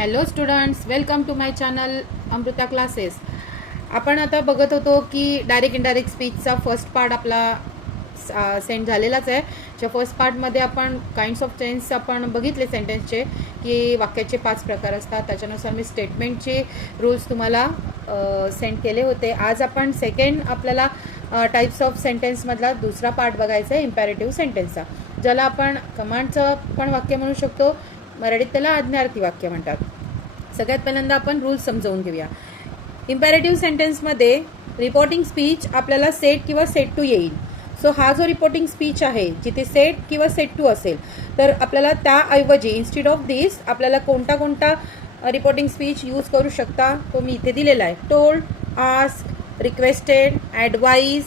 Hello students, welcome to my channel Amrita classes. आपण आता बघत होतो की डायरेक्ट इनडायरेक्ट स्पीचचा फर्स्ट पार्ट आपला सेंड झालेलाच आहे. ज्या फर्स्ट पार्टमध्ये आपण काइंड्स ऑफ टेन्स आपण बघितले सेंटेन्सचे, की वाक्याचे 5 प्रकार असतात. त्याच्यानुसार मी स्टेटमेंटचे रूल्स तुम्हाला सेंड केले होते. आज आपण सेकंड आपल्याला टाईप्स ऑफ सेंटेन्समधला दुसरा पार्ट बघायचा आहे, इम्पॅरेटिव्ह सेंटेन्सचा, ज्याला आपण कमांडचं पण वाक्य म्हणू शकतो. मराठीत त्याला आज्ञार्थी वाक्य म्हणतात. सगळ्यात पहिल्यांदा आपण रूल्स समजावून घेऊया. इम्पॅरेटिव्ह सेंटेन्समध्ये रिपोर्टिंग स्पीच आपल्याला सेट किंवा सेट टू येईल. सो हा जो रिपोर्टिंग स्पीच आहे जिथे सेट किंवा सेट टू असेल, तर आपल्याला त्याऐवजी इन्स्टेड ऑफ दिस आपल्याला कोणता रिपोर्टिंग स्पीच यूज करू शकता तो मी इथे दिलेला आहे. Told, ask, requested, advise,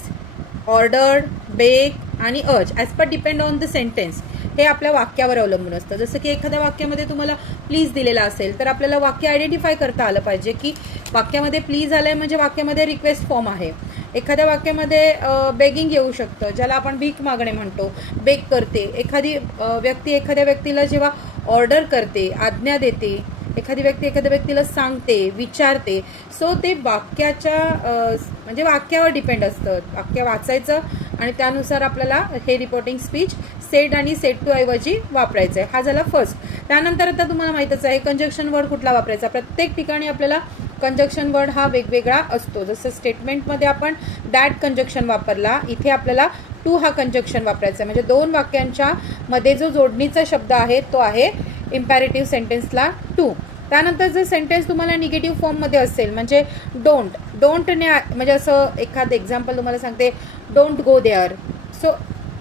ordered, beg आणि urge as per depend on the sentence. हे आपल्या वाक्यावर अवलंबून असतं. जसं की एखाद्या वाक्यामध्ये तुम्हाला प्लीज दिलेला असेल, तर आपल्याला वाक्य आयडेंटिफाय करता आलं पाहिजे की वाक्यामध्ये प्लीज आलंय म्हणजे वाक्यामध्ये रिक्वेस्ट फॉर्म आहे. एखाद्या वाक्यामध्ये बेगिंग येऊ शकतं, ज्याला आपण भीक मागणे म्हणतो. बेग करते एखादी व्यक्ती एखाद्या व्यक्तीला जेव्हा ऑर्डर करते, आज्ञा देते, एखादी व्यक्ती एखाद्या व्यक्तीला सांगते, विचारते. सो ते वाक्याच्या म्हणजे वाक्यावर डिपेंड असतं. वाक्य वाचायचं आणि त्यानुसार आपल्याला हे रिपोर्टिंग स्पीच सेट आणि सेट टू ऐवजी वापरायचं आहे. हा झाला फर्स्ट. त्यानंतर आता तुम्हाला माहीतच आहे कंजक्शन वर्ड कुठला वापरायचा. प्रत्येक ठिकाणी आपल्याला कंजक्शन वर्ड हा वेगवेगळा असतो. जसं स्टेटमेंटमध्ये आपण दॅट कंजक्शन वापरला, इथे आपल्याला टू हा कंजक्शन वापरायचा. म्हणजे दोन वाक्यांच्या मध्ये जो जोडणीचा शब्द आहे तो आहे इम्पॅरेटिव्ह सेंटेन्सला टू. त्यानंतर जर सेंटेन्स तुम्हाला निगेटिव्ह फॉर्ममध्ये असेल, म्हणजे डोंटने म्हणजे असं एखादं एक्झाम्पल तुम्हाला सांगते, don't go there. So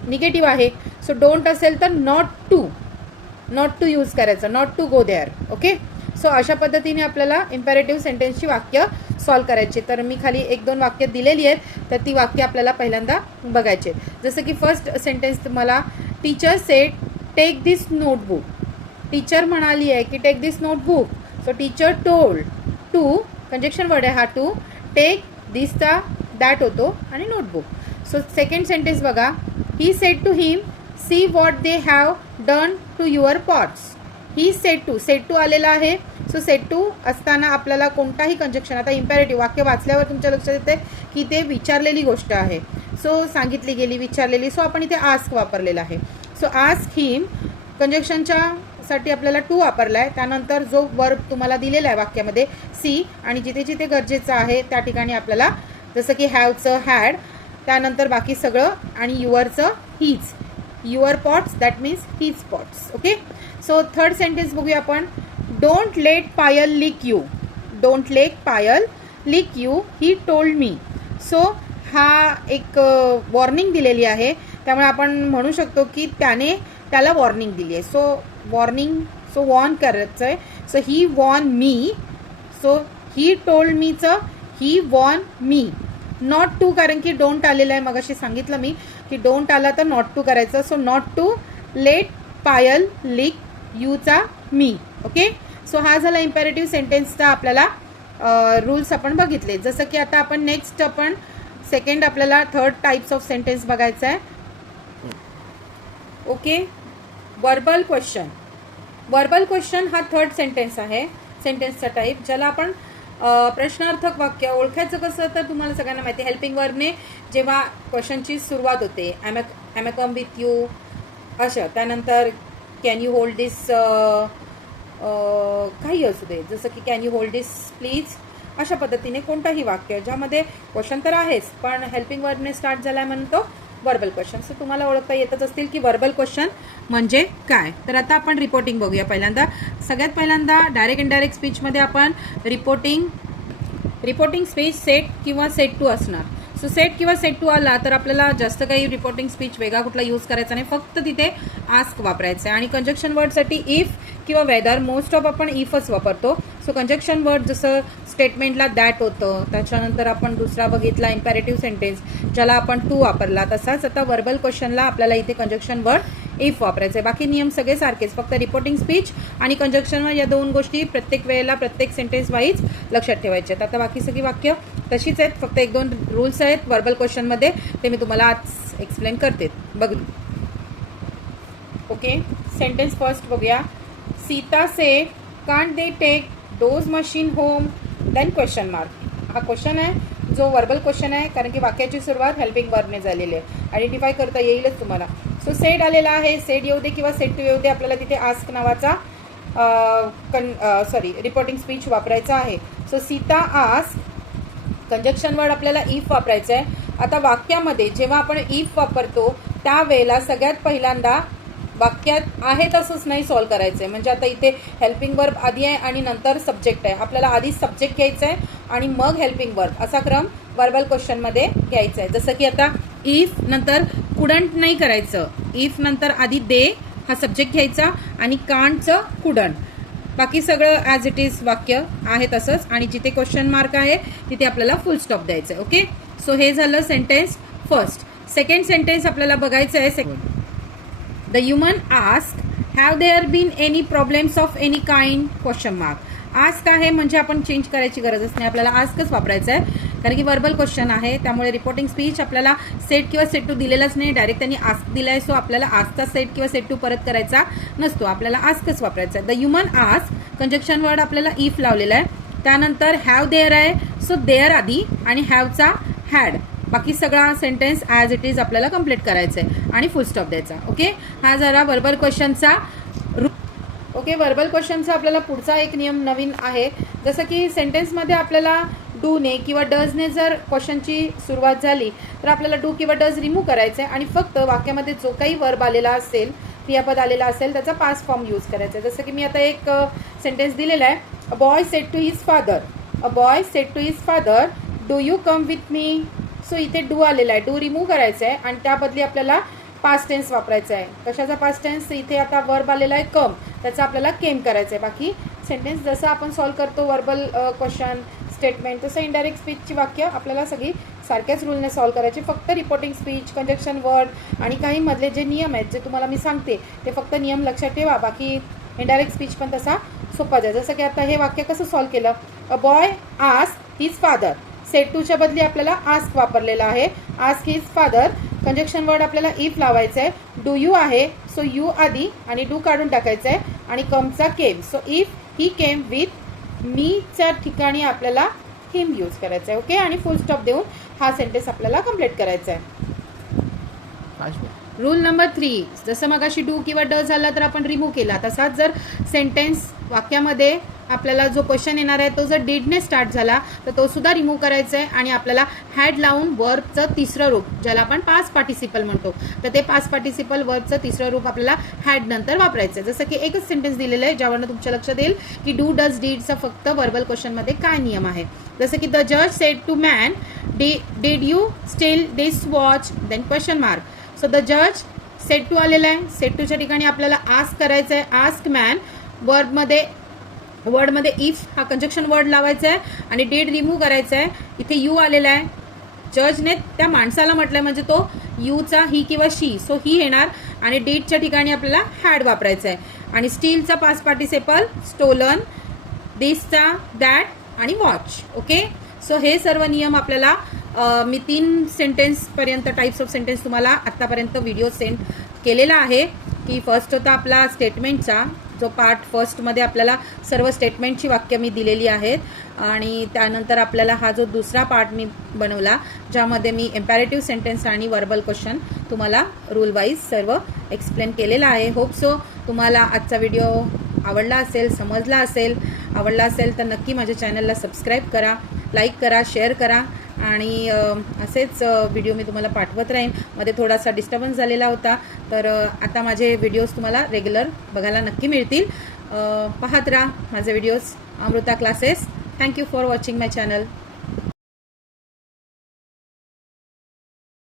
negative आहे. सो डोंट असेल तर नॉट टू यूज करायचं, not to go there. Okay. So अशा पद्धतीने आपल्याला इम्पॅरेटिव्ह सेंटेन्सची वाक्य सॉल्व करायची. तर मी खाली 1-2 वाक्य दिलेली आहेत, तर ती वाक्य आपल्याला पहिल्यांदा बघायचे. जसं की फर्स्ट सेंटेन्स तुम्हाला, teacher said take this notebook. Teacher म्हणाली आहे की take this notebook. So teacher told, to conjunction word आहे हा टू. टेक दिसचा दॅट होतो आणि नोटबुक. सो सेकंड सेंटेन्स बघा, he said to him see what they have done to your pots. He said to आलेला आहे. So set to असताना आपल्याला कोणताही कंजक्शन, आता इम्पॅरेटिव्ह वाक्य वाचल्यावर तुमच्या लक्षात येते की ते विचारलेली गोष्ट आहे. सो सांगितली गेली, विचारलेली. सो आपण इथे आस्क वापरलेला आहे. सो आस्क हिम कंजक्शनच्या साठी आपल्याला टू वापरला आहे. त्यानंतर जो वर्ब तुम्हाला दिलेला आहे वाक्यामध्ये सी, आणि जिथे जिथे गरजेचं आहे त्या ठिकाणी आपल्याला जसं की हॅवचं हॅड, त्यानंतर बाकी सगळं, आणि युअरचं his. Your pots that means his pots. Okay. So third sentence बघूया आपण, don't let Payal leak you. Don't let Payal leak you, he told me. So हा एक वॉर्निंग दिलेली आहे, त्यामुळे आपण म्हणू शकतो की त्याला वॉर्निंग दिली आहे. सो वॉर्न करायचं आहे. So he warn me. So he told मीचं he warn me. Not to, कारण की डोंट आलेलं आहे, मग अशी सांगितलं मी की डोंट आला तर नॉट टू करायचं. So not to let Payal leak यूचा मी. ओके. सो हा झाला इम्पॅरेटिव्ह सेंटेन्सचा आपल्याला रूल्स आपण बघितले. जसं की आता आपण नेक्स्ट आपण सेकंड आपल्याला थर्ड टाईप्स ऑफ सेंटेन्स बघायचा आहे. Okay. Verbal question. Verbal question हा थर्ड सेंटेन्स आहे, सेंटेन्सचा टाईप, ज्याला आपण प्रश्नार्थक वाक्य ओळखायचं कसं, तर तुम्हाला सगळ्यांना माहिती आहे हेल्पिंग वर्बने जेव्हा क्वेश्चनची सुरुवात होते, ॲम कम विथ यू अशा. त्यानंतर कॅन यू होल्ड दिस, काही असू दे, जसं की can you hold this please, अशा पद्धतीने कोणताही वाक्य ज्यामध्ये क्वेश्चन तर आहेच पण हेल्पिंग वर्बने स्टार्ट झालाय म्हणून तो वर्बल क्वेश्चन. सो तुम्हाला ओळखता येतच असतील की वर्बल क्वेश्चन म्हणजे काय. तर आता आपण रिपोर्टिंग बघूया. पहिल्यांदा सगळ्यात पहिल्यांदा डायरेक्ट इनडायरेक्ट स्पीचमध्ये आपण रिपोर्टिंग स्पीच सेट किंवा सेट टू असणार. सो सेट किंवा सेट टू आला तर आपल्याला जास्त काही रिपोर्टिंग स्पीच वेगळा कुठला यूज करायचा नाही, फक्त तिथे आस्क वापरायचं आहे. आणि कंजक्शन वर्डसाठी इफ किंवा वेदर, मोस्ट ऑफ आपण इफच वापरतो. सो कंजक्शन वर्ड जसं स्टेटमेंटला दॅट होतं, त्याच्यानंतर आपण दुसरा बघितला इम्पॅरेटिव्ह सेंटेन्स ज्याला आपण टू वापरला, तसाच आता वर्बल क्वेश्चनला आपल्याला इथे कंजक्शन वर्ड इफ वापरायचं आहे. बाकी नियम सगळे सारखेच, फक्त रिपोर्टिंग स्पीच आणि कंजक्शन वर्ड या दोन गोष्टी प्रत्येक वेळेला प्रत्येक सेंटेन्स वाईज लक्षात ठेवायचे आहेत. आता बाकी सगळी वाक्य तशीच आहेत, फक्त 1-2 रूल्स आहेत वर्बल क्वेश्चनमध्ये, ते मी तुम्हाला आज एक्सप्लेन करते. बघू. ओके. सेंटेन्स फर्स्ट बघूया. Sita said can't they take those machine home, then question mark. हा क्वेश्चन आहे जो वर्बल क्वेश्चन आहे, कारण की वाक्याची सुरुवात हेल्पिंग वर्बने झालेली आहे. आयडेंटिफाय करता येईलच तुम्हाला. सो सेट आलेला आहे, सेट येऊ दे किंवा सेट टू येऊ दे, आपल्याला तिथे आस्क नावाचा रिपोर्टिंग स्पीच वापरायचा आहे. So Sita ask, conjunction word आपल्याला इफ वापरायचं आहे. आता वाक्यामध्ये जेव्हा आपण इफ वापरतो त्यावेळेला सगळ्यात पहिल्यांदा वाक्यात आहे तसंच नाही सॉल्व करायचं आहे. म्हणजे आता इथे हेल्पिंग वर्ब आधी आहे आणि नंतर सब्जेक्ट आहे. आपल्याला आधी सब्जेक्ट घ्यायचं आहे आणि मग हेल्पिंग वर्ब, असा क्रम वर्बल क्वेश्चनमध्ये घ्यायचा आहे. जसं की आता इफ नंतर कुडंट नाही करायचं. इफ नंतर आधी दे हा सब्जेक्ट घ्यायचा आणि कांटचं कुडंट. बाकी सगळं ॲज इट इज वाक्य आहे तसंच, आणि जिथे क्वेश्चन मार्क आहे तिथे आपल्याला फुल स्टॉप द्यायचं आहे. ओके, सो हे झालं सेंटेन्स फर्स्ट. सेकंड सेंटेन्स आपल्याला बघायचं आहे. The human ask have there been any problems of any kind question mark. Ask आहे म्हणजे आपण चेंज करायची गरजच नाही, आपल्याला आस्कच वापरायचं आहे कारण की वर्बल क्वेश्चन आहे. त्यामुळे रिपोर्टिंग स्पीच आपल्याला सेट किंवा सेट टू दिलेलाच नाही, डायरेक्ट त्यांनी आस्क दिला आहे. सो आपल्याला आस्कचा सेट किंवा सेट टू परत करायचा नसतो, आपल्याला आस्कच वापरायचा आहे. The human ask, conjunction word आपल्याला इफ लावलेला आहे. त्यानंतर हॅव देअर आहे, सो देअर आधी आणि हॅवचा हॅड. बाकी सगळा सेंटेन्स ॲज इट इज आपल्याला कंप्लीट करायचं आहे आणि फुल स्टॉप द्यायचा. ओके, हा जरा वर्बल क्वेश्चनचा. ओके, वर्बल क्वेश्चनचा आपल्याला पुढचा एक नियम नवीन आहे. जसं की सेंटेन्समध्ये आपल्याला डूने किंवा डजने जर क्वेश्चनची सुरुवात झाली तर आपल्याला डू किंवा डज रिमूव्ह करायचं आहे आणि फक्त वाक्यामध्ये जो काही वर्ब आलेला असेल, क्रियापद आलेला असेल, त्याचा पास्ट फॉर्म यूज करायचा आहे. जसं की मी आता एक सेंटेन्स दिलेला आहे. A boy said to his father, a boy said to his father do you come with me. So इथे डू आलेला आहे, डू रिमूव्ह करायचं आहे आणि त्या बदली आपल्याला पास्ट टेन्स वापरायचा आहे. कशाचा पास्ट टेन्स? इथे आता वर्ब आलेला आहे कम, त्याचा आपल्याला केम करायचं आहे. बाकी सेंटेन्स जसं आपण सॉल्व करतो वर्बल क्वेश्चन स्टेटमेंट, तसं इनडायरेक्ट स्पीचची वाक्य आपल्याला सगळी सारख्याच रूलने सॉल्व करायची. फक्त रिपोर्टिंग स्पीच, कंजक्शन वर्ड आणि काही मधले जे नियम आहेत जे तुम्हाला मी सांगते ते फक्त नियम लक्षात ठेवा. बाकी इनडायरेक्ट स्पीच पण तसा सोपाच आहे. जसं की आता हे वाक्य कसं सॉल्व केलं? A boy ask his father, said टूच्या बदली आपल्याला आस्क वापरलेला आहे. Ask his father, conjunction word आपल्याला इफ लावायचं आहे. डू यू आहे, सो यू आधी आणि डू काढून टाकायचं आहे आणि कमचा came. So if he came with मीच्या ठिकाणी आपल्याला हिम यूज करायचं आहे. ओके, आणि फुल स्टॉप देऊन हा सेंटेन्स आपल्याला कंप्लीट करायचा आहे. रूल नंबर 3, जसं मगाशी डू किंवा ड झाला तर आपण रिमूव्ह केला, तसाच जर सेंटेन्स वाक्यामध्ये आपल्याला जो क्वेश्चन येणार आहे तो जर डीडने स्टार्ट झाला तर तो सुद्धा रिमूव्ह करायचा आहे आणि आपल्याला हॅड लावून वर्बचं तिसरं रूप, ज्याला आपण पास्ट पार्टिसिपल म्हणतो, तर ते पास्ट पार्टिसिपल वर्बचं तिसरं रूप आपल्याला हॅड नंतर वापरायचं आहे. जसं की एकच सेंटेन्स दिलेलं आहे ज्यावरनं तुमच्या लक्षात येईल की डू डज डीडचा फक्त वर्बल क्वेश्चनमध्ये काय नियम आहे. जसं की द जज sed to man did you steel this watch, then question mark. So the जज सेड टू आलेला आहे, सेड टूच्या ठिकाणी आपल्याला आस्क करायचं आहे. आस्क मॅन, वर्डमध्ये इफ हा कंजक्शन वर्ड लावायचा आहे आणि डीड रिमूव्ह करायचा आहे. इथे यू आलेला आहे, जजने त्या माणसाला म्हटलंय म्हणजे तो यूचा ही किंवा शी, सो ही येणार आणि डीडच्या ठिकाणी आपल्याला हॅड वापरायचं आहे. आणि स्टीलचा पास्ट पार्टिसिपल स्टोलन, दिसचा दॅट आणि वॉच. ओके, सो हे सर्व नियम आपल्याला मी 3 सेंटेन्सपर्यंत टाईप्स ऑफ सेंटेन्स तुम्हाला आत्तापर्यंत व्हिडिओ सेंड केलेला आहे. की फर्स्ट होता आपला स्टेटमेंटचा जो पार्ट, फर्स्टमध्ये आपल्याला सर्व स्टेटमेंटची वाक्य मी दिलेली आहेत आणि त्यानंतर आपल्याला हा जो दुसरा पार्ट मी बनवला ज्यामध्ये मी इम्पॅरेटिव्ह सेंटेन्स आणि वर्बल क्वेश्चन तुम्हाला रूल वाईज सर्व एक्सप्लेन केलेला आहे. होप सो तुम्हाला आजचा व्हिडिओ आवडला असेल, समजला असेल. आवडला असेल तर नक्की माझ्या चॅनलला सबस्क्राईब करा, लाईक करा, शेअर करा आणि असेच व्हिडिओ मी तुम्हाला पाठवत राहीन. मध्ये थोडासा डिस्टर्बन्स झालेला होता, तर आता माझे व्हिडिओज तुम्हाला रेग्युलर बघायला नक्की मिळतील. पाहत राहा माझे videos, Amruta classes. Thank you for watching my channel.